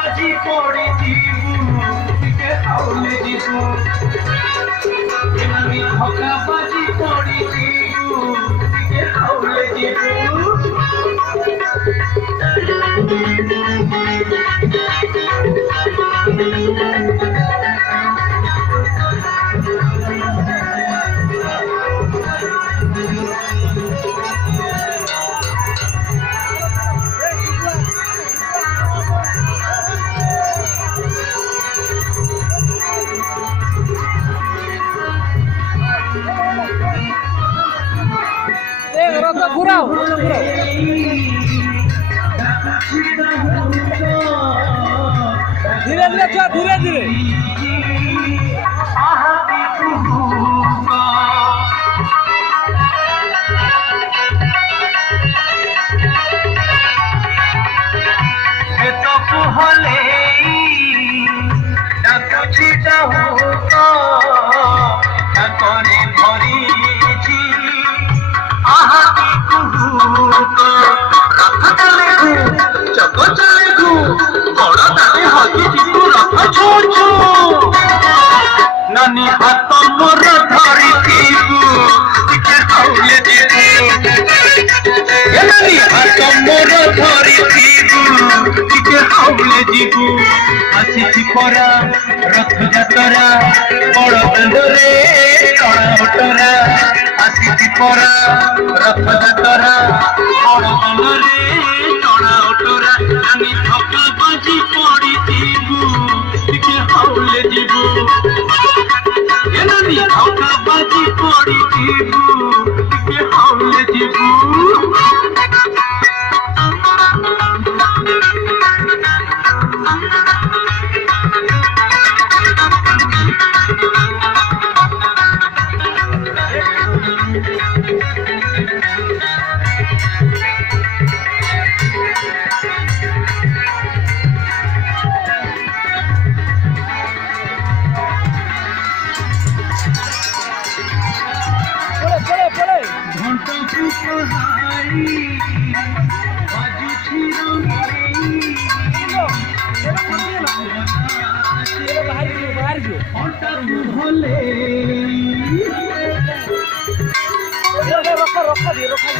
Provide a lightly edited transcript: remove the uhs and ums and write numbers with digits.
बाजी पड़ी जीवू टिके हाउले जीवू एनामी धक्का बाजी पड़ी जीवू टिके हाउले जीवू धीरे धीरे चल धीरे धीरे नानी हाथ मोर धरी टिके हाउले जीवू नानी हाथ मोर धरी टिके हाउले जीवू आसी परा रथ जातरा बड़ दांडरे टणा ओटरा आसी परा रथ जातरा बड़ दांडरे टणा ओटरा नानी धक्का बाजी पड़ी जीवू टिके हाउले जीवू एनामी धक्का बाजी पड़ी जीवू टिके हाउले जीवू घंटा पुपहारी बाजी छिरंगी घंटा भले रखा दिए रखा